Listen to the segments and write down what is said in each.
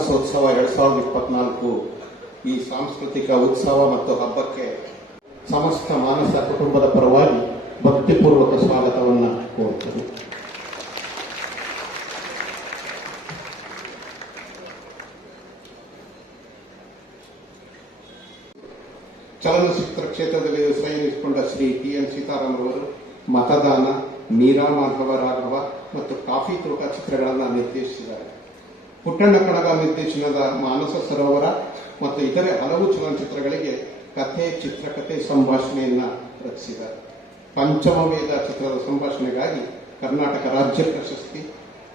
ಮಾನಸೋತ್ಸವ 2024 ಈ ಸಾಂಸ್ಕೃತಿಕ ಉತ್ಸವ ಮತ್ತು ಹಬ್ಬಕ್ಕೆ ಸಮಸ್ತ ಮಾನಸ ಕುಟುಂಬದ ಪರವಾಗಿ ಭಕ್ತಿಪೂರ್ವಕ ಸ್ವಾಗತವನ್ನು ಕೋರುತ್ತೇನೆ. ಚಲನಚಿತ್ರ ಕ್ಷೇತ್ರದಲ್ಲಿ ಸಂಯೋಜಿಸಿಕೊಂಡ ಶ್ರೀ ಟಿ.ಎನ್. ಸೀತಾರಾಮರವರು ಮತದಾನ, ಮೀರಾ ಮಾಧವ ರಾಘವ ಮತ್ತು ಕಾಫಿ ತೋಟ ಚಿತ್ರಗಳನ್ನು ನಿರ್ದೇಶಿಸಿದ್ದಾರೆ. ಪುಟ್ಟಣ್ಣ ಕಣಗ ನಿರ್ದೇಶನದ ಮಾನಸ ಸರೋವರ ಮತ್ತು ಇತರೆ ಹಲವು ಚಲನಚಿತ್ರಗಳಿಗೆ ಕಥೆ, ಚಿತ್ರಕಥೆ, ಸಂಭಾಷಣೆಯನ್ನ ರಚಿಸಿದ್ದಾರೆ. ಪಂಚಮ ವೇದ ಚಿತ್ರದ ಸಂಭಾಷಣೆಗಾಗಿ ಕರ್ನಾಟಕ ರಾಜ್ಯ ಪ್ರಶಸ್ತಿ,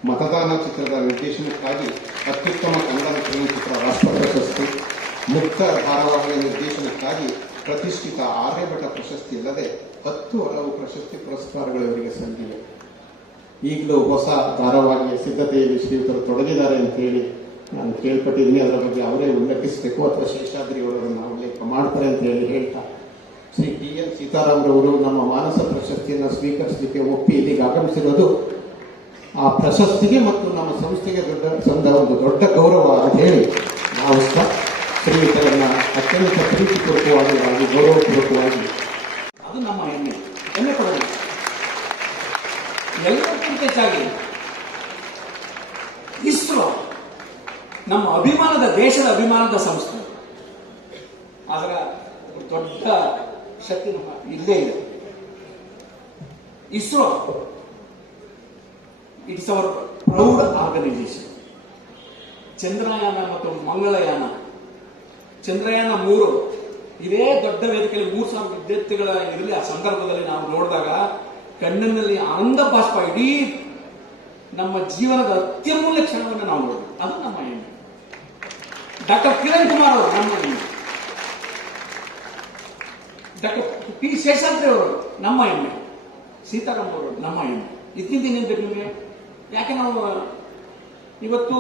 ಮತದಾನ ಚಿತ್ರದ ನಿರ್ದೇಶನಕ್ಕಾಗಿ ಅತ್ಯುತ್ತಮ ಕನ್ನಡ ಚಲನಚಿತ್ರ ರಾಷ್ಟ್ರ ಪ್ರಶಸ್ತಿ, ಮುಕ್ತ ಧಾರಾವಾಹಿಯ ನಿರ್ದೇಶನಕ್ಕಾಗಿ ಪ್ರತಿಷ್ಠಿತ ಆರ್ಯಭಟ ಪ್ರಶಸ್ತಿ ಅಲ್ಲದೆ 10 ಹಲವು ಪ್ರಶಸ್ತಿ ಪುರಸ್ಕಾರಗಳು ಇವರಿಗೆ ಸಂದಿವೆ. ಈಗಲೂ ಹೊಸ ಧಾರಾವಾಹಿಯ ಸಿದ್ಧತೆಯಲ್ಲಿ ಶ್ರೀಯುತರು ತೊಡಗಿದ್ದಾರೆ ಅಂತ ಹೇಳಿ ನಾನು ಕೇಳ್ಪಟ್ಟಿದ್ದೀನಿ. ಅದರ ಬಗ್ಗೆ ಅವರೇ ಉಲ್ಲೇಖಿಸಬೇಕು ಅಥವಾ ಶೇಷಾದ್ರಿ ಅವರನ್ನು ಉಲ್ಲೇಖ ಮಾಡ್ತಾರೆ ಅಂತ ಹೇಳ್ತಾ, ಶ್ರೀ ಟಿ.ಎನ್. ಸೀತಾರಾಮರವರು ನಮ್ಮ ಮಾನಸ ಪ್ರಶಸ್ತಿಯನ್ನು ಸ್ವೀಕರಿಸಲಿಕ್ಕೆ ಒಪ್ಪಿ ಇಲ್ಲಿಗೆ ಆಗಮಿಸಿರೋದು ಆ ಪ್ರಶಸ್ತಿಗೆ ಮತ್ತು ನಮ್ಮ ಸಂಸ್ಥೆಗೆ ಸಂದ ಒಂದು ದೊಡ್ಡ ಗೌರವ ಅಂತ ಹೇಳಿ ಭಾವಿಸ್ತಾ ಶ್ರೀಯುತರನ್ನ ಅತ್ಯಂತ ಪ್ರೀತಿಪೂರ್ವಕವಾಗಿ ಹಾಗೂ ಗೌರವಪೂರ್ವಕವಾಗಿ ಅದು ನಮ್ಮ ಹೆಮ್ಮೆ ಪಡೋದು. ಎಲ್ಲಕ್ಕಿಂತ ಹೆಚ್ಚಾಗಿ ಇಸ್ರೋ ನಮ್ಮ ಅಭಿಮಾನದ, ದೇಶದ ಅಭಿಮಾನದ ಸಂಸ್ಥೆ. ಅದರ ದೊಡ್ಡ ಶಕ್ತಿ ನಮ್ಮ ಇಲ್ಲೇ ಇದೆ. ISRO it's our proud organisation. Chandrayaan ಮತ್ತು ಮಂಗಳಯಾನ, ಚಂದ್ರಯಾನ 3 ಇದೇ ದೊಡ್ಡ ವೇದಿಕೆಯಲ್ಲಿ 3000 ವಿದ್ಯಾರ್ಥಿಗಳ ಇರಲಿ. ಆ ಸಂದರ್ಭದಲ್ಲಿ ನಾವು ನೋಡಿದಾಗ ಕಣ್ಣಿನಲ್ಲಿ ಆನಂದ ಬಾಷ್ಪ. ಇಡೀ ನಮ್ಮ ಜೀವನದ ಅತ್ಯಮೂಲ್ಯ ಕ್ಷಣವನ್ನು ನಾವು ನೋಡಿದ್ವಿ. ಅದು ನಮ್ಮ ಹೆಮ್ಮೆ. ಡಾಕ್ಟರ್ ಕಿರಣ್ ಕುಮಾರ್ ಅವರು ನಮ್ಮ ಹೆಮ್ಮೆ. Doctor P. ಶೇಷಾದ್ರಿ ಅವರು ನಮ್ಮ ಹೆಮ್ಮೆ. ಸೀತಾರಾಮ್ ಅವರು ನಮ್ಮ ಹೆಮ್ಮೆ. ಇದಕ್ಕಿಂತ ಇನ್ನೇನು ಬೇಕು ನಿಮಗೆ? ಯಾಕೆ ನಾವು ಇವತ್ತು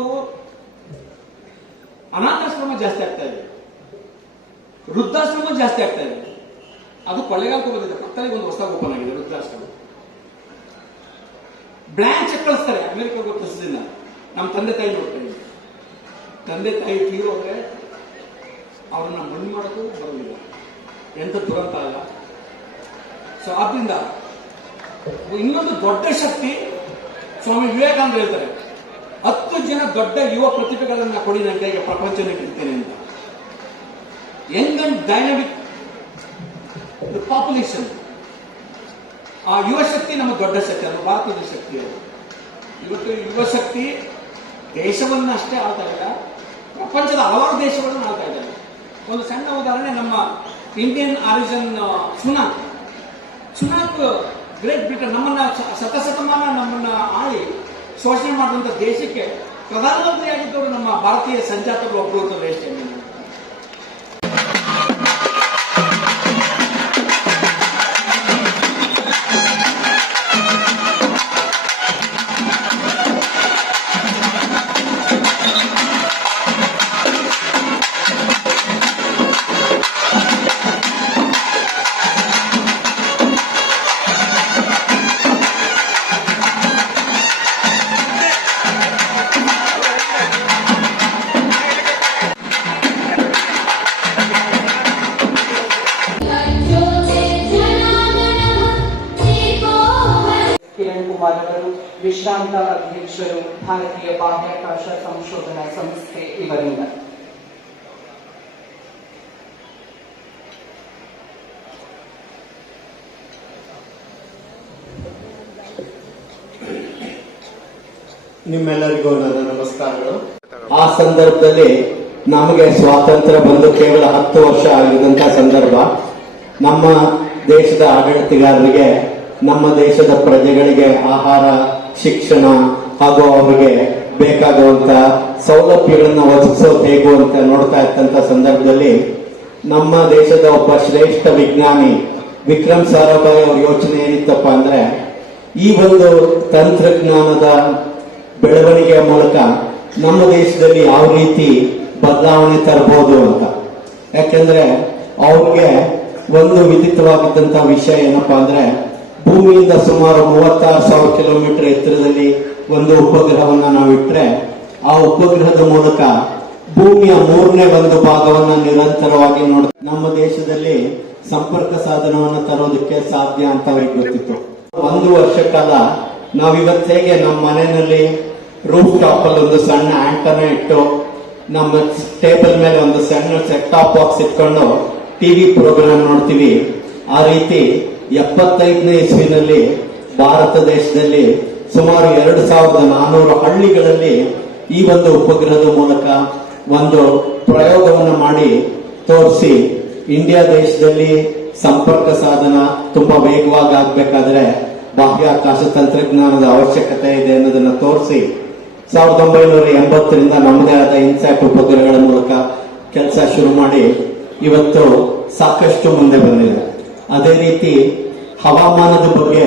ಅನಾಥಾಶ್ರಮ ಜಾಸ್ತಿ ಆಗ್ತಾ ಇದೆ, ವೃದ್ಧಾಶ್ರಮ ಜಾಸ್ತಿ ಆಗ್ತಾ ಇದೆ. ಅದು ಕೊಳ್ಳೆಗಾಲಕ್ಕೆ ಬಂದಿದೆ. ಪಕ್ಕದಲ್ಲಿ ಒಂದು ಹೊಸ ಓಪನ್ ಆಗಿದೆ ವೃದ್ಧಾಶ್ರಮ. ಬ್ಲ್ಯಾಂಕ್ ಚೆಕ್ ಕಳಿಸ್ತಾರೆ ಅಮೆರಿಕಾಗೆ ಪ್ರಸಿದ್ಧಿನ. ನಮ್ಮ ತಂದೆ ತಾಯಿ ನೋಡ್ತಾರೆ. ತಂದೆ ತಾಯಿ ತೀರೋದ್ರೆ ಅವ್ರನ್ನ ಮಣ್ಣು ಮಾಡೋದು ಬರೋದಿಲ್ಲ. ಎಂತ ದುರಂತ ಅಲ್ಲ. ಸೊ ಆದ್ರಿಂದ ಇನ್ನೊಂದು ದೊಡ್ಡ ಶಕ್ತಿ ಸ್ವಾಮಿ ವಿವೇಕಾನಂದ ಹೇಳ್ತಾರೆ, 10 ಜನ ದೊಡ್ಡ ಯುವ ಪ್ರತಿಭೆಗಳನ್ನ ಕೊಡಿ ನನ್ನ ಕೈಗೆ, ಪ್ರಪಂಚನೇ ಇರ್ತೇನೆ ಅಂತ. ಯಂಗ್ ಅಂಡ್ ಡೈನಮಿಕ್ ಪಾಪ್ಯುಲೇಷನ್, ಆ ಯುವ ಶಕ್ತಿ ನಮ್ಮ ದೊಡ್ಡ ಶಕ್ತಿ. ಅದು ಭಾರತದ ಶಕ್ತಿ. ಅದು ಇವತ್ತು ಯುವ ಶಕ್ತಿ ದೇಶವನ್ನ ಅಷ್ಟೇ ಆಳ್ತಾ ಇಲ್ಲ, ಪ್ರಪಂಚದ ಹಲವಾರು ದೇಶಗಳನ್ನು ಆಳ್ತಾ ಇದ್ದಾರೆ. ಒಂದು ಸಣ್ಣ ಉದಾಹರಣೆ, ನಮ್ಮ Indian origin Sunak great Britain ನಮ್ಮನ್ನ ಶತಶತಮಾನ ನಮ್ಮನ್ನ ಆಳಿ ಶೋಷಣೆ ಮಾಡುವಂತ ದೇಶಕ್ಕೆ ಪ್ರಧಾನಮಂತ್ರಿಯಾಗಿದ್ದವರು ನಮ್ಮ ಭಾರತೀಯ ಸಂಜಾತರು ಒಬ್ಬರು ಅಂತ ದೇಶ. ಅವರು ವಿಶ್ರಾಂತ ಅಧ್ಯಕ್ಷರು, ಭಾರತೀಯ ಬಾಹ್ಯಾಕಾಶ ಸಂಶೋಧನಾ ಸಂಸ್ಥೆ ಇವರಿಂದ. ನಿಮ್ಮೆಲ್ಲರಿಗೂ ನನ್ನ ನಮಸ್ಕಾರಗಳು. ಆ ಸಂದರ್ಭದಲ್ಲಿ ನಮಗೆ ಸ್ವಾತಂತ್ರ್ಯ ಬಂದು ಕೇವಲ 10 ವರ್ಷ ಆಗಿದಂತ ಸಂದರ್ಭ. ನಮ್ಮ ದೇಶದ ಆಡಳಿತಗಾರರಿಗೆ, ನಮ್ಮ ದೇಶದ ಪ್ರಜೆಗಳಿಗೆ ಆಹಾರ, ಶಿಕ್ಷಣ ಹಾಗೂ ಅವರಿಗೆ ಬೇಕಾಗುವಂತ ಸೌಲಭ್ಯಗಳನ್ನ ಒದಗಿಸೋದು ಹೇಗೂ ಅಂತ ನೋಡ್ತಾ ಇದ್ದಂತ ಸಂದರ್ಭದಲ್ಲಿ ನಮ್ಮ ದೇಶದ ಒಬ್ಬ ಶ್ರೇಷ್ಠ ವಿಜ್ಞಾನಿ ವಿಕ್ರಮ್ ಸಾರಾಭಾಯಿ ಅವ್ರ ಯೋಚನೆ ಏನಿತ್ತಪ್ಪ ಅಂದ್ರೆ, ಈ ಒಂದು ತಂತ್ರಜ್ಞಾನದ ಬೆಳವಣಿಗೆಯ ಮೂಲಕ ನಮ್ಮ ದೇಶದಲ್ಲಿ ಯಾವ ರೀತಿ ಬದಲಾವಣೆ ತರಬಹುದು ಅಂತ. ಯಾಕೆಂದ್ರೆ ಅವ್ರಿಗೆ ಒಂದು ವಿದಿತವಾಗಿದ್ದಂತಹ ವಿಷಯ ಏನಪ್ಪಾ ಅಂದ್ರೆ, ಭೂಮಿಯಿಂದ ಸುಮಾರು 36,000 ಕಿಲೋಮೀಟರ್ ಎತ್ತರದಲ್ಲಿ ಒಂದು ಉಪಗ್ರಹವನ್ನ ನಾವಿಟ್ರೆ ಆ ಉಪಗ್ರಹದ ಮೂಲಕ ಭೂಮಿಯ 3ನೇ ಒಂದು ಭಾಗವನ್ನ ನಿರಂತರವಾಗಿ ನಮ್ಮ ದೇಶದಲ್ಲಿ ಸಂಪರ್ಕ ಸಾಧನವನ್ನು ತರೋದಕ್ಕೆ ಸಾಧ್ಯ ಅಂತ ಅವ್ರಿಗೆ ಗೊತ್ತಿತ್ತು. 1 ವರ್ಷ ಕಾಲ ನಾವಿವತ್ತು ಹೇಗೆ ನಮ್ಮ ಮನೆಯಲ್ಲಿ ರೂಫ್ ಟಾಪ್ ಅಲ್ಲಿ ಒಂದು ಸಣ್ಣ ಆಂಟನ ಇಟ್ಟು ನಮ್ಮ ಟೇಬಲ್ ಮೇಲೆ ಒಂದು ಸಣ್ಣ ಸೆಟ್ ಟಾಪ್ ಬಾಕ್ಸ್ ಇಟ್ಕೊಂಡು ಟಿವಿ ಪ್ರೋಗ್ರಾಮ್ ನೋಡ್ತೀವಿ, ಆ ರೀತಿ 75ನೇ ಇಸ್ವಿನಲ್ಲಿ ಭಾರತ ದೇಶದಲ್ಲಿ ಸುಮಾರು 2400 ಹಳ್ಳಿಗಳಲ್ಲಿ ಈ ಒಂದು ಉಪಗ್ರಹದ ಮೂಲಕ ಒಂದು ಪ್ರಯೋಗವನ್ನು ಮಾಡಿ ತೋರಿಸಿ ಇಂಡಿಯಾ ದೇಶದಲ್ಲಿ ಸಂಪರ್ಕ ಸಾಧನ ತುಂಬಾ ವೇಗವಾಗಿ ಆಗ್ಬೇಕಾದ್ರೆ ಬಾಹ್ಯಾಕಾಶ ತಂತ್ರಜ್ಞಾನದ ಅವಶ್ಯಕತೆ ಇದೆ ಅನ್ನೋದನ್ನ ತೋರಿಸಿ 1980ರಿಂದ ನಮ್ಮದೇ ಆದ ಇನ್ಸ್ಯಾಟ್ ಉಪಗ್ರಹಗಳ ಮೂಲಕ ಕೆಲಸ ಶುರು ಮಾಡಿ ಇವತ್ತು ಸಾಕಷ್ಟು ಮುಂದೆ ಬಂದಿದೆ. ಅದೇ ರೀತಿ ಹವಾಮಾನದ ಬಗ್ಗೆ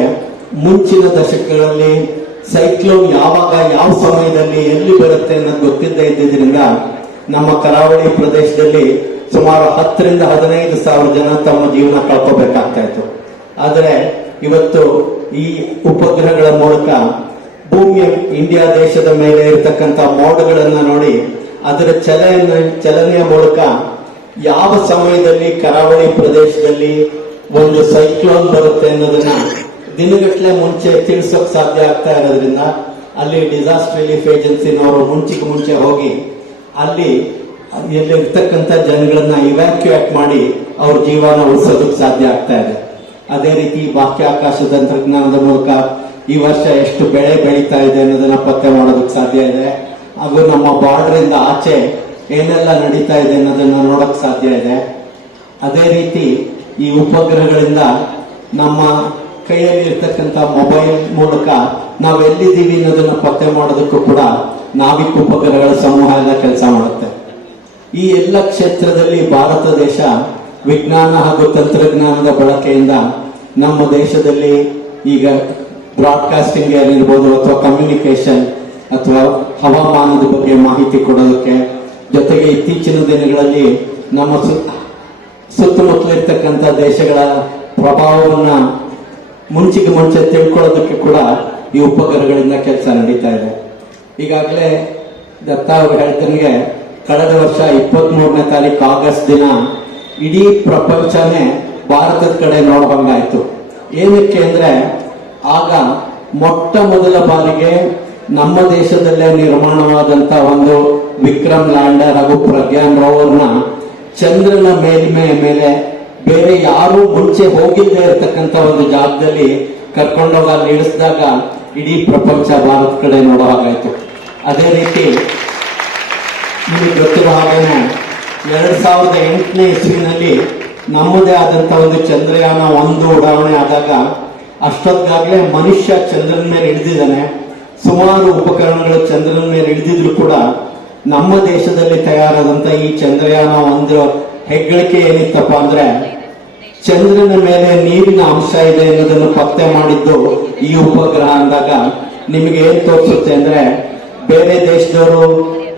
ಮುಂಚಿನ ದಶಕಗಳಲ್ಲಿ ಸೈಕ್ಲೋನ್ ಯಾವಾಗ ಯಾವ ಸಮಯದಲ್ಲಿ ಎಲ್ಲಿ ಬರುತ್ತೆ ಅನ್ನೋದು ಗೊತ್ತಿದ್ದೇ ಇದ್ದಿದ್ರಿಂದ ನಮ್ಮ ಕರಾವಳಿ ಪ್ರದೇಶದಲ್ಲಿ ಸುಮಾರು 10ರಿಂದ 15 ಸಾವಿರ ಜನ ತಮ್ಮ ಜೀವನ ಕಳ್ಕೋಬೇಕಾಗ್ತಾ ಇತ್ತು. ಆದರೆ ಇವತ್ತು ಈ ಉಪಗ್ರಹಗಳ ಮೂಲಕ ಭೂಮಿಯ ಇಂಡಿಯಾ ದೇಶದ ಮೇಲೆ ಇರತಕ್ಕಂತ ಮೋಡಗಳನ್ನ ನೋಡಿ ಅದರ ಚಲನೆಯ ಮೂಲಕ ಯಾವ ಸಮಯದಲ್ಲಿ ಕರಾವಳಿ ಪ್ರದೇಶದಲ್ಲಿ ಒಂದು ಸೈಕ್ಲೋನ್ ಬರುತ್ತೆ ಅನ್ನೋದನ್ನ ದಿನಗಟ್ಟಲೆ ಮುಂಚೆ ತಿಳಿಸೋಕ್ ಸಾಧ್ಯ ಆಗ್ತಾ ಇರೋದ್ರಿಂದ ಅಲ್ಲಿ ಡಿಸಾಸ್ಟರ್ ರಿಲೀಫ್ ಏಜೆನ್ಸಿನವರು ಮುಂಚೆ ಹೋಗಿ ಅಲ್ಲಿ ಇರ್ತಕ್ಕಂಥ ಜನಗಳನ್ನ ಇವ್ಯಾಕ್ಯುಯೇಟ್ ಮಾಡಿ ಅವ್ರ ಜೀವನ ಉಳಿಸೋದಕ್ಕೆ ಸಾಧ್ಯ ಆಗ್ತಾ ಇದೆ. ಅದೇ ರೀತಿ ಬಾಹ್ಯಾಕಾಶ ತಂತ್ರಜ್ಞಾನದ ಮೂಲಕ ಈ ವರ್ಷ ಎಷ್ಟು ಬೆಳೆ ಬೆಳೀತಾ ಇದೆ ಅನ್ನೋದನ್ನ ಪತ್ತೆ ಮಾಡೋದಕ್ಕೆ ಸಾಧ್ಯ ಇದೆ. ಹಾಗೂ ನಮ್ಮ ಬಾರ್ಡರ್ ಇಂದ ಆಚೆ ಏನೆಲ್ಲ ನಡೀತಾ ಇದೆ ಅನ್ನೋದನ್ನ ನೋಡಕ್ ಸಾಧ್ಯ ಇದೆ. ಅದೇ ರೀತಿ ಈ ಉಪಗ್ರಹಗಳಿಂದ ನಮ್ಮ ಕೈಯಲ್ಲಿ ಇರ್ತಕ್ಕಂಥ ಮೊಬೈಲ್ ಮೂಲಕ ನಾವು ಎಲ್ಲಿದ್ದೀವಿ ಅನ್ನೋದನ್ನ ಪತ್ತೆ ಮಾಡೋದಕ್ಕೂ ಕೂಡ ನಾವಿಕ್ ಉಪಗ್ರಹಗಳ ಸಮೂಹ ಎಲ್ಲ ಕೆಲಸ ಮಾಡುತ್ತೆ. ಈ ಎಲ್ಲ ಕ್ಷೇತ್ರದಲ್ಲಿ ಭಾರತ ದೇಶ ವಿಜ್ಞಾನ ಹಾಗೂ ತಂತ್ರಜ್ಞಾನದ ಬಳಕೆಯಿಂದ ನಮ್ಮ ದೇಶದಲ್ಲಿ ಈಗ ಬ್ರಾಡ್ಕಾಸ್ಟಿಂಗ್ ಏನಿರ್ಬೋದು ಅಥವಾ ಕಮ್ಯುನಿಕೇಶನ್ ಅಥವಾ ಹವಾಮಾನದ ಬಗ್ಗೆ ಮಾಹಿತಿ ಕೊಡೋದಕ್ಕೆ, ಜೊತೆಗೆ ಇತ್ತೀಚಿನ ದಿನಗಳಲ್ಲಿ ನಮ್ಮ ಸುತ್ತಮುತ್ತಲಿರ್ತಕ್ಕಂಥ ದೇಶಗಳ ಪ್ರಭಾವವನ್ನ ಮುಂಚೆ ತಿಳ್ಕೊಳ್ಳೋದಕ್ಕೆ ಕೂಡ ಈ ಉಪಗ್ರಹಗಳಿಂದ ಕೆಲಸ ನಡೀತಾ ಇದೆ. ಈಗಾಗಲೇ ದತ್ತ ಅವರು ಹೇಳ್ದಂಗೆ ಕಳೆದ ವರ್ಷ 23ನೇ ತಾರೀಕು ಆಗಸ್ಟ್ ದಿನ ಇಡೀ ಪ್ರಪಂಚನೇ ಭಾರತದ ಕಡೆ ನೋಡುವಂಗಾಯ್ತು. ಏನಕ್ಕೆ ಅಂದ್ರೆ ಆಗ ಮೊಟ್ಟ ಮೊದಲ ಬಾರಿಗೆ ನಮ್ಮ ದೇಶದಲ್ಲೇ ನಿರ್ಮಾಣವಾದಂತ ಒಂದು ವಿಕ್ರಮ್ ಲ್ಯಾಂಡರ್ ಹಾಗೂ ಪ್ರಜ್ಞಾನ್ ರೋವರ್ನ ಚಂದ್ರನ ಮೇಲ್ಮೆಯ ಮೇಲೆ ಬೇರೆ ಯಾರು ಮುಂಚೆ ಹೋಗಿಲ್ಲದೆ ಇರತಕ್ಕಂತ ಒಂದು ಜಾಗದಲ್ಲಿ ಕರ್ಕೊಂಡೋಗ ಅಲ್ಲಿ ಇಳಿಸಿದಾಗ ಇಡೀ ಪ್ರಪಂಚ ಭಾರತ ಕಡೆ ನೋಡೋ ಹಾಗಾಯ್ತು. ಅದೇ ರೀತಿ ನಿಮಗೆ ಗೊತ್ತಿರೋ ಹಾಗೇನೆ 2008ನೇ ಇಸ್ವಿನಲ್ಲಿ ನಮ್ಮದೇ ಆದಂತ ಒಂದು ಚಂದ್ರಯಾನ 1 ಉಡಾವಣೆ ಆದಾಗ ಅಷ್ಟೊತ್ತಾಗ್ಲೇ ಮನುಷ್ಯ ಚಂದ್ರನ ಮೇಲೆ ಇಳಿದಿದ್ದಾನೆ. ಸುಮಾರು ಉಪಕರಣಗಳು ಚಂದ್ರನ ಮೇಲೆ ಇಳಿದಿದ್ರು ಕೂಡ ನಮ್ಮ ದೇಶದಲ್ಲಿ ತಯಾರಾದಂತ ಈ ಚಂದ್ರಯಾನ 1 ಹೆಗ್ಗಳಿಕೆ ಏನಿತ್ತಪ್ಪ ಅಂದ್ರೆ ಚಂದ್ರನ ಮೇಲೆ ನೀರಿನ ಅಂಶ ಇದೆ ಅನ್ನೋದನ್ನು ಪತ್ತೆ ಮಾಡಿದ್ದು ಈ ಉಪಗ್ರಹ ಅಂದಾಗ ನಿಮಗೆ ಏನ್ ತೋರಿಸುತ್ತೆ ಅಂದ್ರೆ ಬೇರೆ ದೇಶದವರು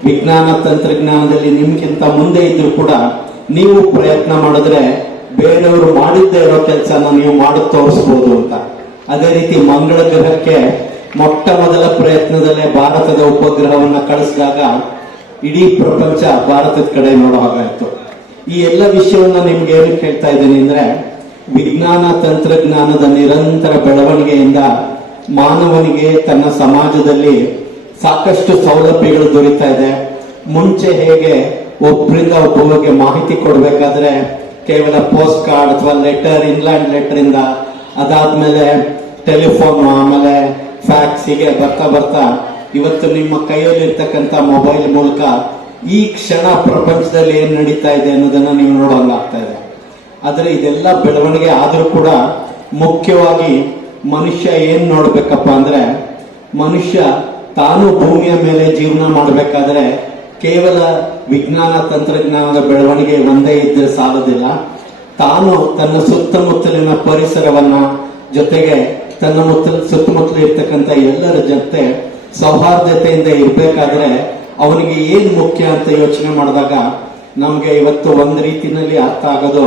ವಿಜ್ಞಾನ ತಂತ್ರಜ್ಞಾನದಲ್ಲಿ ನಿಮ್ಗಿಂತ ಮುಂದೆ ಇದ್ರು ಕೂಡ ನೀವು ಪ್ರಯತ್ನ ಮಾಡಿದ್ರೆ ಬೇರೆಯವರು ಮಾಡಿದ್ದೇ ಇರೋ ಕೆಲಸನ ನೀವು ಮಾಡಿ ತೋರಿಸಬಹುದು ಅಂತ. ಅದೇ ರೀತಿ ಮಂಗಳ ಗ್ರಹಕ್ಕೆ ಮೊಟ್ಟ ಮೊದಲ ಪ್ರಯತ್ನದಲ್ಲೇ ಭಾರತದ ಉಪಗ್ರಹವನ್ನ ಕಳಿಸಿದಾಗ ಇಡೀ ಪ್ರಪಂಚ ಭಾರತದ ಕಡೆ ನೋಡೋ ಹಾಗಾಯ್ತು. ಈ ಎಲ್ಲ ವಿಷಯವನ್ನ ನಿಮ್ಗೆ ಏನಕ್ಕೆ ಹೇಳ್ತಾ ಇದ್ದೀನಿ ಅಂದ್ರೆ ವಿಜ್ಞಾನ ತಂತ್ರಜ್ಞಾನದ ನಿರಂತರ ಬೆಳವಣಿಗೆಯಿಂದ ಮಾನವನಿಗೆ ತನ್ನ ಸಮಾಜದಲ್ಲಿ ಸಾಕಷ್ಟು ಸೌಲಭ್ಯಗಳು ದೊರೀತಾ ಇದೆ. ಮುಂಚೆ ಹೇಗೆ ಒಬ್ಬರಿಂದ ಒಬ್ಬರಿಗೆ ಮಾಹಿತಿ ಕೊಡಬೇಕಾದ್ರೆ ಕೇವಲ ಪೋಸ್ಟ್ ಕಾರ್ಡ್ ಅಥವಾ ಲೆಟರ್, ಇನ್ಲ್ಯಾಂಡ್ ಲೆಟರ್ ಇಂದ, ಅದಾದ್ಮೇಲೆ ಟೆಲಿಫೋನ್, ಆಮೇಲೆ ಫ್ಯಾಕ್ಸ್, ಹೀಗೆ ಬರ್ತಾ ಇವತ್ತು ನಿಮ್ಮ ಕೈಯಲ್ಲಿ ಇರ್ತಕ್ಕಂಥ ಮೊಬೈಲ್ ಮೂಲಕ ಈ ಕ್ಷಣ ಪ್ರಪಂಚದಲ್ಲಿ ಏನ್ ನಡೀತಾ ಇದೆ ಅನ್ನೋದನ್ನ ನೀವು ನೋಡೋಂಗಾಗ್ತಾ ಇದೆ. ಆದ್ರೆ ಇದೆಲ್ಲ ಬೆಳವಣಿಗೆ ಆದ್ರೂ ಕೂಡ ಮುಖ್ಯವಾಗಿ ಮನುಷ್ಯ ಏನ್ ನೋಡ್ಬೇಕಪ್ಪ ಅಂದ್ರೆ ಮನುಷ್ಯ ತಾನು ಭೂಮಿಯ ಮೇಲೆ ಜೀವನ ಮಾಡಬೇಕಾದ್ರೆ ಕೇವಲ ವಿಜ್ಞಾನ ತಂತ್ರಜ್ಞಾನದ ಬೆಳವಣಿಗೆ ಒಂದೇ ಇದ್ರೆ ಸಾಲದಿಲ್ಲ. ತಾನು ತನ್ನ ಸುತ್ತಮುತ್ತಲಿನ ಪರಿಸರವನ್ನ, ಜೊತೆಗೆ ತನ್ನ ಸುತ್ತಮುತ್ತಲು ಇರ್ತಕ್ಕಂಥ ಎಲ್ಲರ ಜೊತೆ ಸೌಹಾರ್ದತೆಯಿಂದ ಇರ್ಬೇಕಾದ್ರೆ ಅವನಿಗೆ ಏನ್ ಮುಖ್ಯ ಅಂತ ಯೋಚನೆ ಮಾಡಿದಾಗ ನಮ್ಗೆ ಇವತ್ತು ಒಂದ್ ರೀತಿನಲ್ಲಿ ಅರ್ಥ ಆಗೋದು,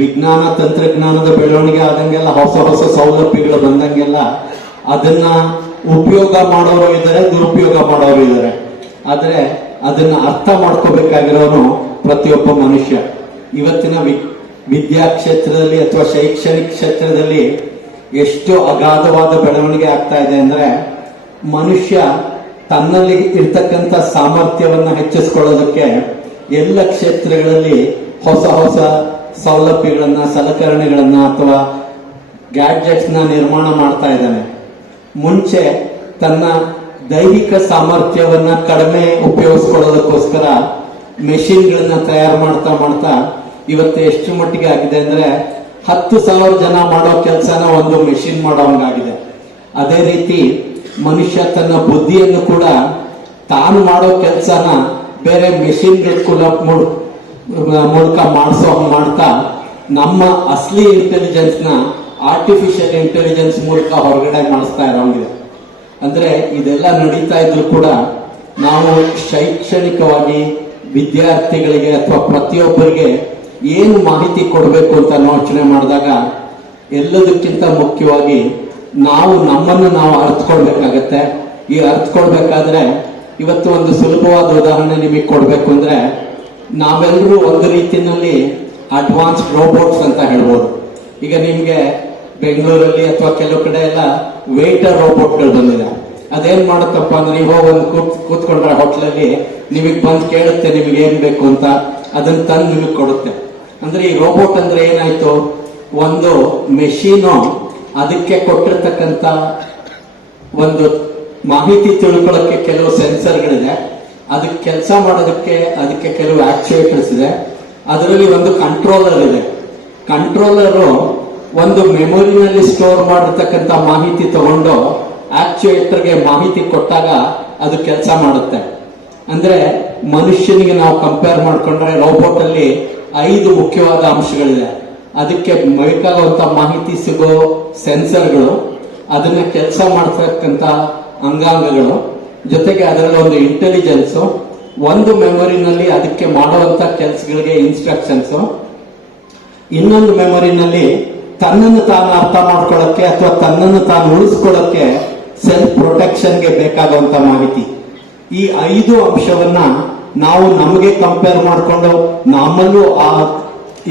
ವಿಜ್ಞಾನ ತಂತ್ರಜ್ಞಾನದ ಬೆಳವಣಿಗೆ ಆದಂಗೆಲ್ಲ ಹೊಸ ಸೌಲಭ್ಯಗಳು ಬಂದಂಗೆಲ್ಲ ಅದನ್ನ ಉಪಯೋಗ ಮಾಡೋರು ಇದ್ದಾರೆ, ದುರುಪಯೋಗ ಮಾಡೋರು ಇದ್ದಾರೆ. ಆದ್ರೆ ಅದನ್ನ ಅರ್ಥ ಮಾಡ್ಕೋಬೇಕಾಗಿರೋನು ಪ್ರತಿಯೊಬ್ಬ ಮನುಷ್ಯ. ಇವತ್ತಿನ ವಿದ್ಯಾ ಕ್ಷೇತ್ರದಲ್ಲಿ ಅಥವಾ ಶೈಕ್ಷಣಿಕ ಕ್ಷೇತ್ರದಲ್ಲಿ ಎಷ್ಟು ಅಗಾಧವಾದ ಬೆಳವಣಿಗೆ ಆಗ್ತಾ ಇದೆ ಅಂದ್ರೆ, ಮನುಷ್ಯ ತನ್ನಲ್ಲಿ ಇರ್ತಕ್ಕಂಥ ಸಾಮರ್ಥ್ಯವನ್ನ ಹೆಚ್ಚಿಸ್ಕೊಳ್ಳೋದಕ್ಕೆ ಎಲ್ಲ ಕ್ಷೇತ್ರಗಳಲ್ಲಿ ಹೊಸ ಹೊಸ ಸೌಲಭ್ಯಗಳನ್ನ, ಸಲಕರಣೆಗಳನ್ನ ಅಥವಾ ಗ್ಯಾಡ್ಜೆಟ್ಸ್ ನ ನಿರ್ಮಾಣ ಮಾಡ್ತಾ ಇದ್ದಾನೆ. ಮುಂಚೆ ತನ್ನ ದೈಹಿಕ ಸಾಮರ್ಥ್ಯವನ್ನ ಕಡಿಮೆ ಉಪಯೋಗಿಸ್ಕೊಳ್ಳೋದಕ್ಕೋಸ್ಕರ ಮೆಷಿನ್ಗಳನ್ನ ತಯಾರು ಮಾಡ್ತಾ ಮಾಡ್ತಾ ಇವತ್ತು ಎಷ್ಟು ಮಟ್ಟಿಗೆ ಆಗಿದೆ ಅಂದ್ರೆ 10,000 ಜನ ಮಾಡೋ ಕೆಲಸನ ಒಂದು ಮೆಷಿನ್ ಮಾಡೋಂಗಾಗಿದೆ. ಅದೇ ರೀತಿ ಮನುಷ್ಯ ತನ್ನ ಬುದ್ಧಿಯನ್ನು ಕೂಡ ತಾನು ಮಾಡೋ ಕೆಲಸನ ಬೇರೆ ಮೆಷಿನ್ಗಳ ಮೂಲಕ ಮಾಡಿಸೋ ಮಾಡ್ತಾ ನಮ್ಮ ಅಸಲಿ ಇಂಟೆಲಿಜೆನ್ಸ್ ನ ಆರ್ಟಿಫಿಷಿಯಲ್ ಇಂಟೆಲಿಜೆನ್ಸ್ ಮೂಲಕ ಹೊರಗಡೆ ಮಾಡಿಸ್ತಾ ಇರೋಂಗಿದೆ. ಅಂದ್ರೆ ಇದೆಲ್ಲ ನಡೀತಾ ಇದ್ರು ಕೂಡ ನಾವು ಶೈಕ್ಷಣಿಕವಾಗಿ ವಿದ್ಯಾರ್ಥಿಗಳಿಗೆ ಅಥವಾ ಪ್ರತಿಯೊಬ್ಬರಿಗೆ ಏನು ಮಾಹಿತಿ ಕೊಡಬೇಕು ಅಂತ ಯೋಚನೆ ಮಾಡಿದಾಗ ಎಲ್ಲದಕ್ಕಿಂತ ಮುಖ್ಯವಾಗಿ ನಾವು ನಮ್ಮನ್ನು ನಾವು ಅರ್ಥಕೊಳ್ಬೇಕಾಗತ್ತೆ. ಈ ಅರ್ಥಕೊಳ್ಬೇಕಾದ್ರೆ ಇವತ್ತು ಒಂದು ಸುಲಭವಾದ ಉದಾಹರಣೆ ನಿಮಗೆ ಕೊಡಬೇಕು ಅಂದ್ರೆ, ನಾವೆಲ್ಲರೂ ಒಂದು ರೀತಿಯಲ್ಲಿ ಅಡ್ವಾನ್ಸ್ಡ್ ರೋಬೋಟ್ಸ್ ಅಂತ ಹೇಳ್ಬೋದು. ಈಗ ನಿಮ್ಗೆ ಬೆಂಗಳೂರಲ್ಲಿ ಅಥವಾ ಕೆಲವು ಕಡೆ ಎಲ್ಲ ವೇಟರ್ ರೋಬೋಟ್ಗಳು ಬಂದಿದೆ. ಅದೇನ್ ಮಾಡುತ್ತಪ್ಪ ಅಂದ್ರೆ, ನೀವು ಒಂದು ಕೂತ್ಕೊಂಡ್ರೆ ಹೋಟ್ಲಲ್ಲಿ ನಿಮಗೆ ಬಂದು ಕೇಳುತ್ತೆ ನಿಮಗೆ ಏನ್ ಬೇಕು ಅಂತ, ಅದನ್ನ ತಂದು ನಿಮಗೆ ಕೊಡುತ್ತೆ. ಅಂದ್ರೆ ಈ ರೋಬೋಟ್ ಅಂದ್ರೆ ಏನಾಯ್ತು, ಒಂದು ಮೆಷೀನು ಅದಕ್ಕೆ ಕೊಟ್ಟಿರ್ತಕ್ಕಂಥ ಒಂದು ಮಾಹಿತಿ ತಿಳ್ಕೊಳ್ಳೋಕೆ ಕೆಲವು ಸೆನ್ಸರ್ಗಳಿದೆ, ಅದಕ್ಕೆ ಕೆಲಸ ಮಾಡೋದಕ್ಕೆ ಅದಕ್ಕೆ ಕೆಲವು ಆಕ್ಚುಯೇಟರ್ಸ್ ಇದೆ, ಅದರಲ್ಲಿ ಒಂದು ಕಂಟ್ರೋಲರ್ ಇದೆ. ಕಂಟ್ರೋಲರು ಒಂದು ಮೆಮೊರಿನಲ್ಲಿ ಸ್ಟೋರ್ ಮಾಡಿರ್ತಕ್ಕಂಥ ಮಾಹಿತಿ ತಗೊಂಡು ಆಕ್ಚುಯೇಟರ್ಗೆ ಮಾಹಿತಿ ಕೊಟ್ಟಾಗ ಅದು ಕೆಲಸ ಮಾಡುತ್ತೆ. ಅಂದ್ರೆ ಮನುಷ್ಯನಿಗೆ ನಾವು ಕಂಪೇರ್ ಮಾಡ್ಕೊಂಡ್ರೆ ರೋಬೋಟ್ ಅಲ್ಲಿ 5 ಮುಖ್ಯವಾದ ಅಂಶಗಳಿದೆ. ಅದಕ್ಕೆ ಬೇಕಾಗುವಂತ ಮಾಹಿತಿ ಸಿಗೋ ಸೆನ್ಸರ್ಗಳು, ಅದನ್ನ ಕೆಲಸ ಮಾಡ್ತಕ್ಕಂಥ ಅಂಗಾಂಗಗಳು, ಜೊತೆಗೆ ಅದರಲ್ಲಿ ಒಂದು ಇಂಟೆಲಿಜೆನ್ಸ್, ಒಂದು ಮೆಮೊರಿನಲ್ಲಿ ಅದಕ್ಕೆ ಮಾಡುವಂತ ಕೆಲಸಗಳಿಗೆ ಇನ್ಸ್ಟ್ರಕ್ಷನ್ಸ್, ಇನ್ನೊಂದು ಮೆಮೊರಿನಲ್ಲಿ ತನ್ನನ್ನು ತಾನು ಅರ್ಥ ಮಾಡ್ಕೊಳ್ಳಕ್ಕೆ ಅಥವಾ ತನ್ನನ್ನು ತಾನು ಉಳಿಸ್ಕೊಳ್ಳಕ್ಕೆ ಸೆಲ್ಫ್ ಪ್ರೊಟೆಕ್ಷನ್ಗೆ ಬೇಕಾಗುವಂತ ಮಾಹಿತಿ. ಈ 5 ಅಂಶವನ್ನ ನಾವು ನಮಗೆ ಕಂಪೇರ್ ಮಾಡಿಕೊಂಡು ನಮ್ಮಲ್ಲೂ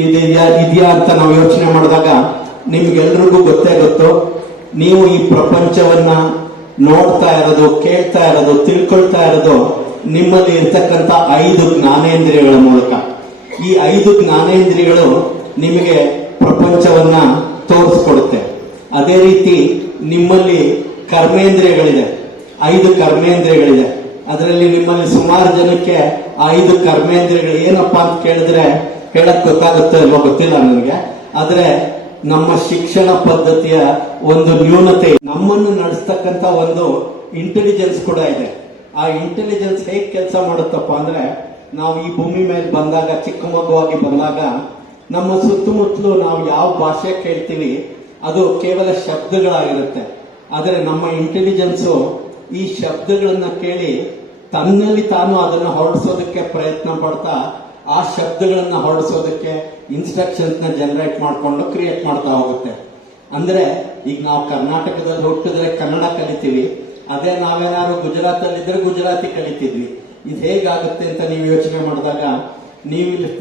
ಇದೆಯಾ ಅಂತ ನಾವು ಯೋಚನೆ ಮಾಡಿದಾಗ ನಿಮ್ಗೆಲ್ರಿಗೂ ಗೊತ್ತೇ ಗೊತ್ತು. ನೀವು ಈ ಪ್ರಪಂಚವನ್ನ ನೋಡ್ತಾ ಇರೋದು, ಕೇಳ್ತಾ ಇರೋದು, ತಿಳ್ಕೊಳ್ತಾ ಇರೋದು ನಿಮ್ಮಲ್ಲಿ ಇರ್ತಕ್ಕಂಥ 5 ಜ್ಞಾನೇಂದ್ರಿಯಗಳ ಮೂಲಕ. ಈ 5 ಜ್ಞಾನೇಂದ್ರಿಯಗಳು ನಿಮಗೆ ಪ್ರಪಂಚವನ್ನ ತೋರಿಸ್ಕೊಡುತ್ತೆ. ಅದೇ ರೀತಿ ನಿಮ್ಮಲ್ಲಿ ಕರ್ಮೇಂದ್ರಿಯಗಳಿದೆ, 5 ಕರ್ಮೇಂದ್ರಿಯಗಳಿದೆ. ಅದರಲ್ಲಿ ನಿಮ್ಮಲ್ಲಿ ಸುಮಾರು ಜನಕ್ಕೆ 5 ಕರ್ಮೇಂದ್ರಿಯಗಳು ಏನಪ್ಪಾ ಅಂತ ಕೇಳಿದ್ರೆ ಹೇಳಕ್ ಗೊತ್ತಾಗುತ್ತೆ ಅಲ್ವಾ, ಗೊತ್ತಿಲ್ಲ ನನಗೆ. ಆದ್ರೆ ನಮ್ಮ ಶಿಕ್ಷಣ ಪದ್ಧತಿಯ ಒಂದು ನ್ಯೂನತೆ, ನಮ್ಮನ್ನು ನಡೆಸ್ತಕ್ಕಂಥ ಒಂದು ಇಂಟೆಲಿಜೆನ್ಸ್ ಕೂಡ ಇದೆ. ಆ ಇಂಟೆಲಿಜೆನ್ಸ್ ಹೇಗೆ ಕೆಲಸ ಮಾಡುತ್ತಪ್ಪ ಅಂದ್ರೆ, ನಾವು ಈ ಭೂಮಿ ಮೇಲೆ ಬಂದಾಗ, ಚಿಕ್ಕ ಮಗುವಾಗಿ ಬಂದಾಗ, ನಮ್ಮ ಸುತ್ತಮುತ್ತಲು ನಾವು ಯಾವ ಭಾಷೆ ಕೇಳ್ತೀವಿ ಅದು ಕೇವಲ ಶಬ್ದಗಳಾಗಿರುತ್ತೆ. ಆದರೆ ನಮ್ಮ ಇಂಟೆಲಿಜೆನ್ಸು ಈ ಶಬ್ದಗಳನ್ನ ಕೇಳಿ ತನ್ನಲ್ಲಿ ತಾನು ಅದನ್ನ ಹೊರಡಿಸೋದಕ್ಕೆ ಪ್ರಯತ್ನ ಪಡ್ತಾ, ಆ ಶಬ್ದಗಳನ್ನ ಹೊರಡಿಸೋದಕ್ಕೆ ಇನ್ಸ್ಟ್ರಕ್ಷನ್ಸ್ ನ ಜನರೇಟ್ ಮಾಡಿಕೊಂಡು ಕ್ರಿಯೇಟ್ ಮಾಡ್ತಾ ಹೋಗುತ್ತೆ. ಅಂದ್ರೆ ಈಗ ನಾವು ಕರ್ನಾಟಕದಲ್ಲಿ ಹುಟ್ಟಿದ್ರೆ ಕನ್ನಡ ಕಲಿತೀವಿ, ಅದೇ ನಾವೇನಾದ್ರು ಗುಜರಾತ್ ಅಲ್ಲಿ ಇದ್ರೆ ಗುಜರಾತಿ ಕಲಿತಿದ್ವಿ. ಇದು ಹೇಗಾಗುತ್ತೆ ಅಂತ ನೀವು ಯೋಚನೆ ಮಾಡಿದಾಗ,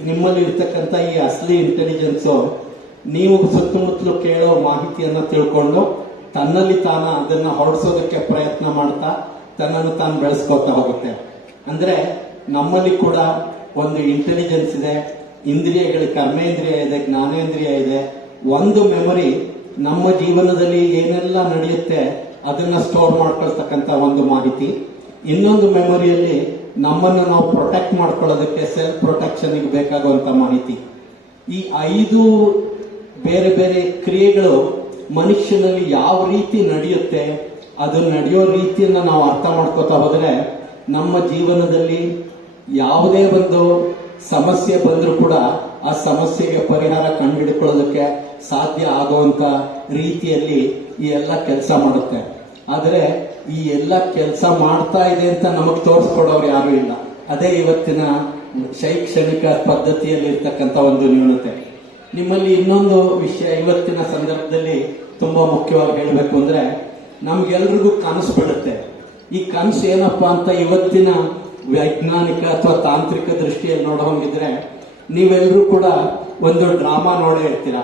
ನಿಮ್ಮಲ್ಲಿ ಇರ್ತಕ್ಕಂಥ ಈ ಅಸಲಿ ಇಂಟೆಲಿಜೆನ್ಸ್ ನೀವು ಸುತ್ತಮುತ್ತಲು ಕೇಳೋ ಮಾಹಿತಿಯನ್ನ ತಿಳ್ಕೊಂಡು ತನ್ನಲ್ಲಿ ತಾನ ಅದನ್ನ ಹೊರಡಿಸೋದಕ್ಕೆ ಪ್ರಯತ್ನ ಮಾಡ್ತಾ ತನ್ನನ್ನು ತಾನು ಬೆಳೆಸ್ಕೊತಾ ಹೋಗುತ್ತೆ. ಅಂದ್ರೆ ನಮ್ಮಲ್ಲಿ ಕೂಡ ಒಂದು ಇಂಟೆಲಿಜೆನ್ಸ್ ಇದೆ, ಇಂದ್ರಿಯಗಳು, ಕರ್ಮೇಂದ್ರಿಯ ಇದೆ, ಜ್ಞಾನೇಂದ್ರಿಯ ಇದೆ. ಒಂದು ಮೆಮೊರಿ ನಮ್ಮ ಜೀವನದಲ್ಲಿ ಏನೆಲ್ಲ ನಡೆಯುತ್ತೆ ಅದನ್ನ ಸ್ಟೋರ್ ಮಾಡ್ಕೊಳ್ತಕ್ಕಂಥ ಒಂದು ಮಾಹಿತಿ. ಇನ್ನೊಂದು ಮೆಮೊರಿಯಲ್ಲಿ ನಮ್ಮನ್ನು ನಾವು ಪ್ರೊಟೆಕ್ಟ್ ಮಾಡ್ಕೊಳ್ಳೋದಕ್ಕೆ ಸೆಲ್ಫ್ ಪ್ರೊಟೆಕ್ಷನ್ ಬೇಕಾಗುವಂತ ಮಾಹಿತಿ. ಈ 5 ಬೇರೆ ಬೇರೆ ಕ್ರಿಯೆಗಳು ಮನುಷ್ಯನಲ್ಲಿ ಯಾವ ರೀತಿ ನಡೆಯುತ್ತೆ, ಅದು ನಡೆಯೋ ರೀತಿಯನ್ನ ನಾವು ಅರ್ಥ ಮಾಡ್ಕೋತಾ ಹೋದ್ರೆ ನಮ್ಮ ಜೀವನದಲ್ಲಿ ಯಾವುದೇ ಒಂದು ಸಮಸ್ಯೆ ಬಂದರೂ ಕೂಡ ಆ ಸಮಸ್ಯೆಗೆ ಪರಿಹಾರ ಕಂಡುಹಿಡ್ಕೊಳ್ಳೋದಕ್ಕೆ ಸಾಧ್ಯ ಆಗುವಂತ ರೀತಿಯಲ್ಲಿ ಈ ಎಲ್ಲ ಕೆಲಸ ಮಾಡುತ್ತೆ. ಆದರೆ ಈ ಎಲ್ಲ ಕೆಲಸ ಮಾಡ್ತಾ ಇದೆ ಅಂತ ನಮಗ್ ತೋರಿಸ್ಕೊಡೋರು ಯಾರು ಇಲ್ಲ. ಅದೇ ಇವತ್ತಿನ ಶೈಕ್ಷಣಿಕ ಪದ್ಧತಿಯಲ್ಲಿ ಇರ್ತಕ್ಕಂಥ ಒಂದು ನ್ಯೂನತೆ. ನಿಮ್ಮಲ್ಲಿ ಇನ್ನೊಂದು ವಿಷಯ ಇವತ್ತಿನ ಸಂದರ್ಭದಲ್ಲಿ ತುಂಬಾ ಮುಖ್ಯವಾಗಿ ಹೇಳಬೇಕು ಅಂದ್ರೆ, ನಮ್ಗೆಲ್ರಿಗೂ ಕನಸು ಬಿಡುತ್ತೆ. ಈ ಕನಸು ಏನಪ್ಪಾ ಅಂತ ಇವತ್ತಿನ ವೈಜ್ಞಾನಿಕ ಅಥವಾ ತಾಂತ್ರಿಕ ದೃಷ್ಟಿಯಲ್ಲಿ ನೋಡೋ ಹಂಗಿದ್ರೆ ನೀವೆಲ್ಲರೂ ಕೂಡ ಒಂದು ಡ್ರಾಮಾ ನೋಡೇ ಇರ್ತೀರ.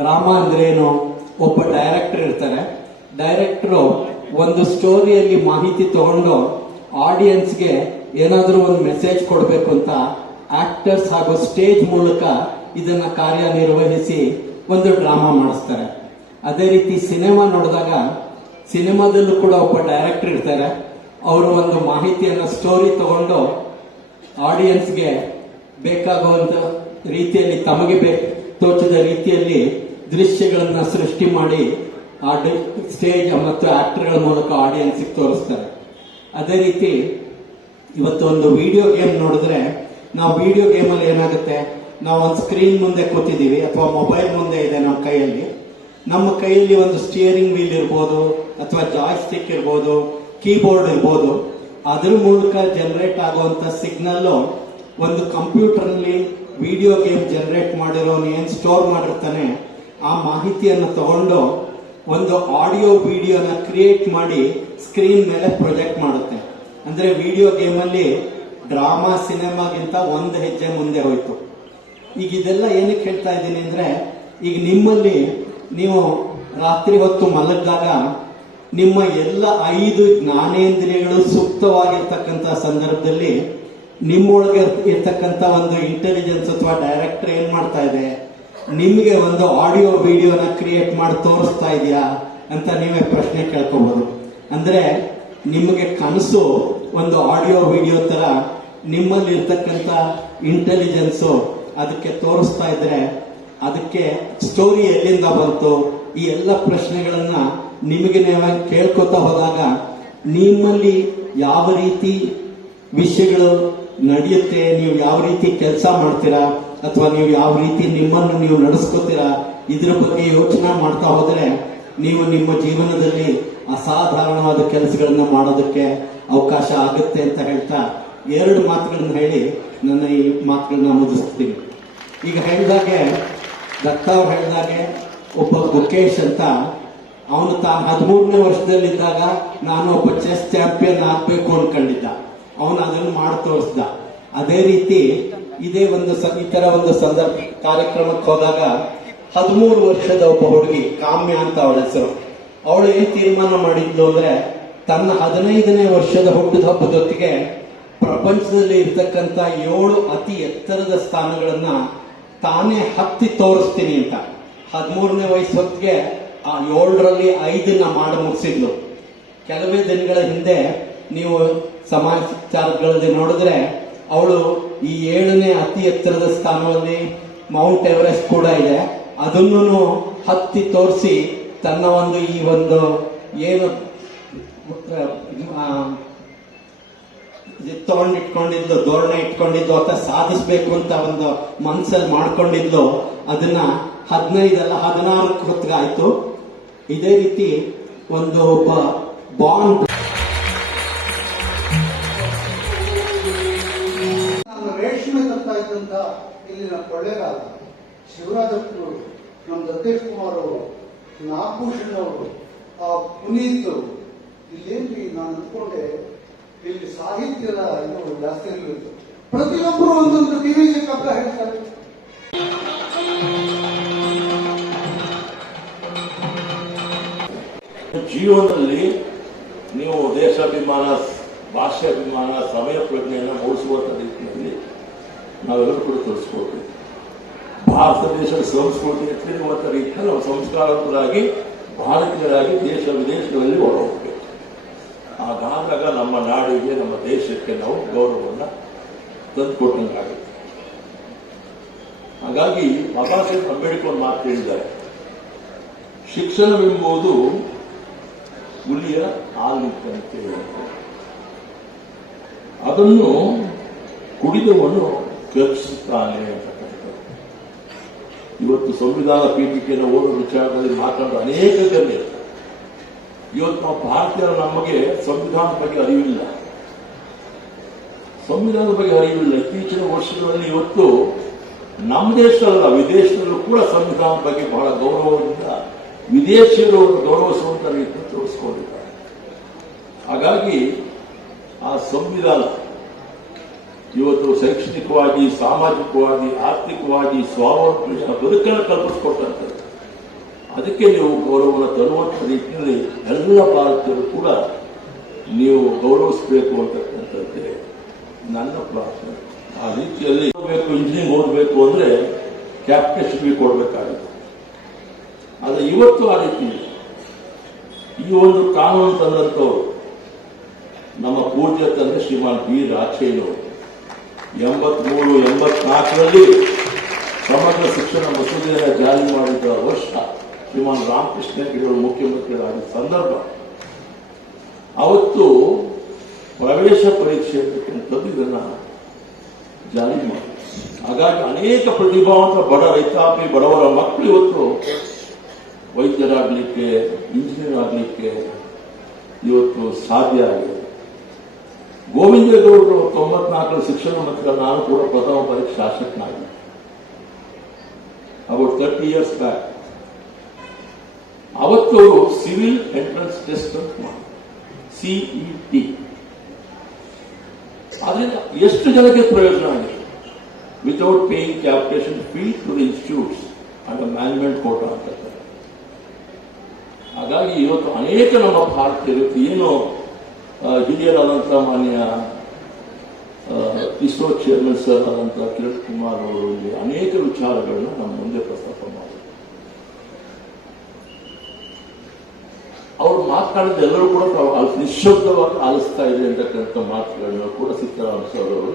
ಡ್ರಾಮಾ ಅಂದ್ರೆ ಏನು? ಒಬ್ಬ ಡೈರೆಕ್ಟರ್ ಇರ್ತಾರೆ. ಡೈರೆಕ್ಟರು ಒಂದು ಸ್ಟೋರಿಯಲ್ಲಿ ಮಾಹಿತಿ ತಗೊಂಡು ಆಡಿಯನ್ಸ್ಗೆ ಏನಾದರೂ ಒಂದು ಮೆಸೇಜ್ ಕೊಡಬೇಕು ಅಂತ ಆಕ್ಟರ್ಸ್ ಹಾಗೂ ಸ್ಟೇಜ್ ಮೂಲಕ ಇದನ್ನ ಕಾರ್ಯನಿರ್ವಹಿಸಿ ಒಂದು ಡ್ರಾಮಾ ಮಾಡಿಸ್ತಾರೆ. ಅದೇ ರೀತಿ ಸಿನಿಮಾ ನೋಡಿದಾಗ ಸಿನಿಮಾದಲ್ಲೂ ಕೂಡ ಒಬ್ಬ ಡೈರೆಕ್ಟರ್ ಇರ್ತಾರೆ. ಅವರು ಒಂದು ಮಾಹಿತಿಯನ್ನ ಸ್ಟೋರಿ ತಗೊಂಡು ಆಡಿಯನ್ಸ್ಗೆ ಬೇಕಾಗುವಂತ ರೀತಿಯಲ್ಲಿ ತಮಗೆ ತೋಚಿದ ರೀತಿಯಲ್ಲಿ ದೃಶ್ಯಗಳನ್ನ ಸೃಷ್ಟಿ ಮಾಡಿ ಸ್ಟೇಜ್ ಮತ್ತು ಆಕ್ಟರ್ಗಳ ಮೂಲಕ ಆಡಿಯನ್ಸ್ ತೋರಿಸ್ತಾರೆ. ಅದೇ ರೀತಿ ಇವತ್ತು ಒಂದು ವಿಡಿಯೋ ಗೇಮ್ ನೋಡಿದ್ರೆ ನಾವು ವಿಡಿಯೋ ಗೇಮಲ್ಲಿ ಏನಾಗುತ್ತೆ, ನಾವು ಒಂದು ಸ್ಕ್ರೀನ್ ಮುಂದೆ ಕೂತಿದ್ದೀವಿ ಅಥವಾ ಮೊಬೈಲ್ ಮುಂದೆ ಇದೆ ನಮ್ಮ ಕೈಯಲ್ಲಿ ಒಂದು ಸ್ಟಿಯರಿಂಗ್ ವೀಲ್ ಇರ್ಬೋದು ಅಥವಾ ಜಾಯ್ಸ್ಟಿಕ್ ಇರ್ಬೋದು, ಕೀಬೋರ್ಡ್ ಇರ್ಬೋದು. ಅದ್ರ ಮೂಲಕ ಜನರೇಟ್ ಆಗುವಂತ ಸಿಗ್ನಲ್ ಒಂದು ಕಂಪ್ಯೂಟರ್ನಲ್ಲಿ ವಿಡಿಯೋ ಗೇಮ್ ಜನರೇಟ್ ಮಾಡಿರೋನು ಏನ್ ಸ್ಟೋರ್ ಮಾಡಿರ್ತಾನೆ ಆ ಮಾಹಿತಿಯನ್ನು ತಗೊಂಡು ಒಂದು ಆಡಿಯೋ ವಿಡಿಯೋನ ಕ್ರಿಯೇಟ್ ಮಾಡಿ ಸ್ಕ್ರೀನ್ ಮೇಲೆ ಪ್ರೊಜೆಕ್ಟ್ ಮಾಡುತ್ತೆ. ಅಂದ್ರೆ ವಿಡಿಯೋ ಗೇಮ್ ಅಲ್ಲಿ ಡ್ರಾಮಾ ಸಿನಿಮಾಗಿಂತ ಒಂದು ಹೆಜ್ಜೆ ಮುಂದೆ ಹೋಯ್ತು. ಈಗ ಇದೆಲ್ಲ ಏನಕ್ಕೆ ಹೇಳ್ತಾ ಇದ್ದೀನಿ ಅಂದ್ರೆ, ಈಗ ನಿಮ್ಮಲ್ಲಿ ನೀವು ರಾತ್ರಿ ಹೊತ್ತು ಮಲಗಿದಾಗ ನಿಮ್ಮ ಎಲ್ಲ 5 ಜ್ಞಾನೇಂದ್ರಿಯಗಳು ಸೂಕ್ತವಾಗಿರ್ತಕ್ಕಂಥ ಸಂದರ್ಭದಲ್ಲಿ ನಿಮ್ಮೊಳಗೆ ಇರ್ತಕ್ಕಂಥ ಒಂದು ಇಂಟೆಲಿಜೆನ್ಸ್ ಅಥವಾ ಡೈರೆಕ್ಟರ್ ಏನ್ ಮಾಡ್ತಾ ಇದೆ, ನಿಮಗೆ ಒಂದು ಆಡಿಯೋ ವಿಡಿಯೋನ ಕ್ರಿಯೇಟ್ ಮಾಡಿ ತೋರಿಸ್ತಾ ಇದೆಯಾ ಅಂತ ನೀವೇ ಪ್ರಶ್ನೆ ಕೇಳ್ಕೊಬಹುದು. ಅಂದ್ರೆ ನಿಮಗೆ ಕನಸು ಒಂದು ಆಡಿಯೋ ವಿಡಿಯೋ ತರ ನಿಮ್ಮಲ್ಲಿ ಇರ್ತಕ್ಕಂಥ ಇಂಟೆಲಿಜೆನ್ಸು ಅದಕ್ಕೆ ತೋರಿಸ್ತಾ ಇದ್ರೆ ಅದಕ್ಕೆ ಸ್ಟೋರಿ ಎಲ್ಲಿಂದ ಬಂತು, ಈ ಎಲ್ಲ ಪ್ರಶ್ನೆಗಳನ್ನ ನಿಮಗೆ ನೀವು ಕೇಳ್ಕೊತಾ ಹೋದಾಗ ನಿಮ್ಮಲ್ಲಿ ಯಾವ ರೀತಿ ವಿಷಯಗಳು ನಡೆಯುತ್ತೆ, ನೀವು ಯಾವ ರೀತಿ ಕೆಲಸ ಮಾಡ್ತೀರಾ ಅಥವಾ ನೀವು ಯಾವ ರೀತಿ ನಿಮ್ಮನ್ನು ನೀವು ನಡೆಸ್ಕೋತೀರಾ, ಇದ್ರ ಬಗ್ಗೆ ಯೋಚನೆ ಮಾಡ್ತಾ ಹೋದ್ರೆ ನೀವು ನಿಮ್ಮ ಜೀವನದಲ್ಲಿ ಅಸಾಧಾರಣವಾದ ಕೆಲಸಗಳನ್ನ ಮಾಡೋದಕ್ಕೆ ಅವಕಾಶ ಆಗುತ್ತೆ ಅಂತ ಹೇಳ್ತಾ 2 ಮಾತುಗಳನ್ನ ಹೇಳಿ ನನ್ನ ಈ ಮಾತುಗಳನ್ನ ಮುಗಿಸ್ತೀನಿ. ಈಗ ಹೇಳಿದಾಗೆ ದತ್ತ ಅವ್ರು ಹೇಳಿದಾಗೆ ಒಬ್ಬ ಗುಕೇಶ್ ಅಂತ ಅವನು ತಾನು 13ನೇ ವರ್ಷದಲ್ಲಿದ್ದಾಗ ನಾನು ಒಬ್ಬ ಚೆಸ್ ಚಾಂಪಿಯನ್ ಆಗ್ಬೇಕು ಅನ್ಕೊಂಡಿದ್ದ. ಅವನು ಅದನ್ನು ಮಾಡಿ ತೋರಿಸ್ದ. ಅದೇ ರೀತಿ ಇದೇ ಒಂದು ಈ ತರ ಒಂದು ಸಂದರ್ಭ ಕಾರ್ಯಕ್ರಮಕ್ಕೆ ಹೋದಾಗ 13 ವರ್ಷದ ಒಬ್ಬ ಹುಡುಗಿ ಕಾಮ್ಯ ಅಂತ ಅವಳ ಹೆಸರು. ಅವಳು ಏನ್ ತೀರ್ಮಾನ ಮಾಡಿದ್ಲು ಅಂದ್ರೆ, ತನ್ನ 15ನೇ ವರ್ಷದ ಹುಟ್ಟಿದ ಹಬ್ಬದೊತ್ತಿಗೆ ಪ್ರಪಂಚದಲ್ಲಿ ಇರ್ತಕ್ಕಂಥ 7 ಅತಿ ಎತ್ತರದ ಸ್ಥಾನಗಳನ್ನ ತಾನೇ ಹತ್ತಿ ತೋರಿಸ್ತೀನಿ ಅಂತ 13ನೇ ವಯಸ್ಸು ಹೊತ್ತಿಗೆ ಆ 7ರಲ್ಲಿ 5ನ್ನ ಮಾಡಿ ಮುಗಿಸಿದ್ಲು. ಕೆಲವೇ ದಿನಗಳ ಹಿಂದೆ ನೀವು ಸಮಾಚಾರಗಳಲ್ಲಿ ನೋಡಿದ್ರೆ ಅವಳು ಈ 7ನೇ ಅತಿ ಎತ್ತರದ ಸ್ಥಾನದಲ್ಲಿ ಮೌಂಟ್ ಎವರೆಸ್ಟ್ ಕೂಡ ಇದೆ, ಅದನ್ನು ಹತ್ತಿ ತೋರಿಸಿ ತನ್ನ ಒಂದು ಈ ಒಂದು ಏನು ತಗೊಂಡಿಟ್ಕೊಂಡಿದ್ಲು, ಧೋರಣೆ ಇಟ್ಕೊಂಡಿದ್ಲು ಅಥವಾ ಸಾಧಿಸಬೇಕು ಅಂತ ಒಂದು ಮನಸ್ಸಲ್ಲಿ ಮಾಡ್ಕೊಂಡಿದ್ಲು, ಅದನ್ನ 15 ಅಲ್ಲ 16 ಹೊತ್ತಿಗೆ ಆಯ್ತು. ಇದೇ ರೀತಿ ಒಂದು ಒಬ್ಬ ಬಾಂಡ್ ರೇಷ್ಮೆ ತರ್ತಾ ಇದ್ದಂತ ಇಲ್ಲಿನ ಕೊಳ್ಳೇಗಾಲ ಶಿವರಾಜಪ್ಪನವರು, ನಮ್ಮ ದತ್ತೇಶ್ ಕುಮಾರ್ ಅವರು, ನಾಗಭೂಷಣ್ ಅವರು, ಆ ಪುನೀತ್, ಇಲ್ಲೇನ್ರಿ ನಾನು ಅಂದ್ಕೊಂಡೆ ಇಲ್ಲಿ ಸಾಹಿತ್ಯದ ಇದು ಜಾಸ್ತಿ ಇರಲಿತ್ತು. ಪ್ರತಿಯೊಬ್ಬರು ಒಂದೊಂದು ಟಿವಿ ಶಬ್ದ ಹೇಳ್ತಾರೆ. ಜೀವನದಲ್ಲಿ ನೀವು ದೇಶಾಭಿಮಾನ, ಭಾಷಾಭಿಮಾನ, ಸಮಯ ಪ್ರಜ್ಞೆಯನ್ನು ಮೂಡಿಸುವಂತ ರೀತಿಯಲ್ಲಿ ನಾವೆಲ್ಲರೂ ಕೂಡ ತೋರಿಸ್ಕೊಳ್ಬೇಕು. ಭಾರತ ದೇಶದ ಸಂಸ್ಕೃತಿ ಎತ್ತಿರುವಂತ ರೀತಿಯಲ್ಲಿ ನಾವು ಸಂಸ್ಕಾರವಂತರಾಗಿ ಭಾರತೀಯರಾಗಿ ದೇಶ ವಿದೇಶಗಳಲ್ಲಿ ಹೊರಹೋಗ್ಬೇಕು. ಹಾಗಾದಾಗ ನಮ್ಮ ನಾಡಿಗೆ, ನಮ್ಮ ದೇಶಕ್ಕೆ ನಾವು ಗೌರವವನ್ನು ತಂದುಕೊಟ್ಟಂಗಾಗುತ್ತೆ. ಹಾಗಾಗಿ ಬಾಬಾ ಸಾಹೇಬ್ ಅಂಬೇಡ್ಕರ್ ಮಾತು ಹೇಳಿದ್ದಾರೆ, ಶಿಕ್ಷಣವೆಂಬುದು ಹುಲಿಯ ಹಾಲಿದ್ದಂತೆ, ಅದನ್ನು ಕುಡಿದವನು ಕರ್ಷಿಸುತ್ತಾನೆ ಅಂತಕ್ಕಂಥದ್ದು. ಇವತ್ತು ಸಂವಿಧಾನ ಪೀಠಿಕೆಯನ್ನು ಓದುವ ವಿಚಾರದಲ್ಲಿ ಮಾತಾಡೋ ಅನೇಕ ಗಣ್ಯರು ಇವತ್ತು ನಾವು ಭಾರತೀಯರು, ನಮಗೆ ಸಂವಿಧಾನದ ಬಗ್ಗೆ ಅರಿವಿಲ್ಲ. ಸಂವಿಧಾನದ ಬಗ್ಗೆ ಅರಿವಿಲ್ಲ. ಇತ್ತೀಚಿನ ವರ್ಷಗಳಲ್ಲಿ ಇವತ್ತು ನಮ್ಮ ದೇಶದಲ್ಲ, ವಿದೇಶದಲ್ಲೂ ಕೂಡ ಸಂವಿಧಾನದ ಬಗ್ಗೆ ಬಹಳ ಗೌರವದಿಂದ ವಿದೇಶಿಯರು ಗೌರವಿಸುವಂತ ರೀತಿ ತೋರಿಸಿಕೊಂಡಿದ್ದಾರೆ. ಹಾಗಾಗಿ ಆ ಸಂವಿಧಾನ ಇವತ್ತು ಶೈಕ್ಷಣಿಕವಾಗಿ, ಸಾಮಾಜಿಕವಾಗಿ, ಆರ್ಥಿಕವಾಗಿ ಸ್ವಾವಲಂಬನೆಯ ಬದುಕನ್ನು ಕಲ್ಪಿಸಿಕೊಟ್ಟಂಥದ್ದು. ಅದಕ್ಕೆ ನೀವು ಗೌರವವನ್ನು ತರುವಂಥ ರೀತಿಯಲ್ಲಿ ಎಲ್ಲ ಭಾರತೀಯರು ಕೂಡ ನೀವು ಗೌರವಿಸಬೇಕು ಅಂತಕ್ಕಂಥದ್ದೇ ನನ್ನ ಪ್ರಾರ್ಥನೆ. ಆ ರೀತಿಯಲ್ಲಿ ಇಂಜಿನಿಯರಿಂಗ್ ಓದಬೇಕು ಅಂದ್ರೆ ಕ್ಯಾಪಿಟೇಷನ್ ಫೀ ಕೊಡಬೇಕಾಗುತ್ತೆ. ಆದರೆ ಇವತ್ತು ಆ ರೀತಿ ಇಲ್ಲ. ಈ ಒಂದು ಕಾನೂನು ತಂದಂಥವ್ರು ನಮ್ಮ ಪೂಜ್ಯ ತಂದೆ ಶ್ರೀಮಾನ್ ಬಿ ರಾಚಯ್ಯನವರು 83-84ರಲ್ಲಿ ಸಮಗ್ರ ಶಿಕ್ಷಣ ಮಸೂದೆಯನ್ನು ಜಾರಿ ಮಾಡಿದ ವರ್ಷ ಶ್ರೀಮಾನ್ ರಾಮಕೃಷ್ಣ ಹೆಗಡೆ ಮುಖ್ಯಮಂತ್ರಿಗಳಾದ ಸಂದರ್ಭ. ಅವತ್ತು ಪ್ರವೇಶ ಪರೀಕ್ಷೆ ಅಂತಕ್ಕಂಥದ್ದು ಇದನ್ನ ಜಾರಿ ಮಾಡಿ. ಹಾಗಾಗಿ ಅನೇಕ ಪ್ರತಿಭಾವಂತ ಬಡ ರೈತಾಪಿ ಬಡವರ ಮಕ್ಕಳು ಇವತ್ತು ವೈದ್ಯರಾಗಲಿಕ್ಕೆ, ಇಂಜಿನಿಯರ್ ಆಗಲಿಕ್ಕೆ ಇವತ್ತು ಸಾಧ್ಯ ಆಗಿದೆ. ಗೋವಿಂದೇಗೌಡರು 94 ಶಿಕ್ಷಣ ಮಂತ್ರಿಗಳ ನಾನು ಕೂಡ ಪ್ರಥಮ ಬಾರಿಗೆ ಶಾಸಕನಾಗಿ ಅಬೌಟ್ 30 years ಬ್ಯಾಕ್. ಅವತ್ತು ಅವರು ಸಿವಿಲ್ ಎಂಟ್ರೆನ್ಸ್ ಟೆಸ್ಟ್ ಅಂತ ಮಾಡಿ CET. ಆದ್ರಿಂದ ಎಷ್ಟು ಜನಕ್ಕೆ ಪ್ರಯೋಜನ ಆಗಿದೆ without paying capitation fee to the institutes and management quota ಅಂತ. ಹಾಗಾಗಿ ಇವತ್ತು ಅನೇಕ ನಮ್ಮ ಭಾರತೀಯರು ಏನು ಹಿರಿಯರಾದಂಥ ಮಾನ್ಯ ಇಸ್ರೋ ಚೇರ್ಮನ್ ಸರ್ ಆದಂಥ ಕಿರಣ್ ಕುಮಾರ್ ಅವರು ಇಲ್ಲಿ ಅನೇಕ ವಿಚಾರಗಳನ್ನ ನಮ್ಮ ಮುಂದೆ ಪ್ರಸ್ತಾಪ ಮಾಡಿದರು. ಅವರು ಮಾತನಾಡಿದ ಎಲ್ಲರೂ ಕೂಡ ನಿಶ್ಶಬ್ದವಾಗಿ ಆಲಿಸ್ತಾ ಇದೆ ಅಂತಕ್ಕಂಥ ಮಾತುಗಳನ್ನ ಕೂಡ ಸಿದ್ದರಾಮಯ್ಯ ಅವರು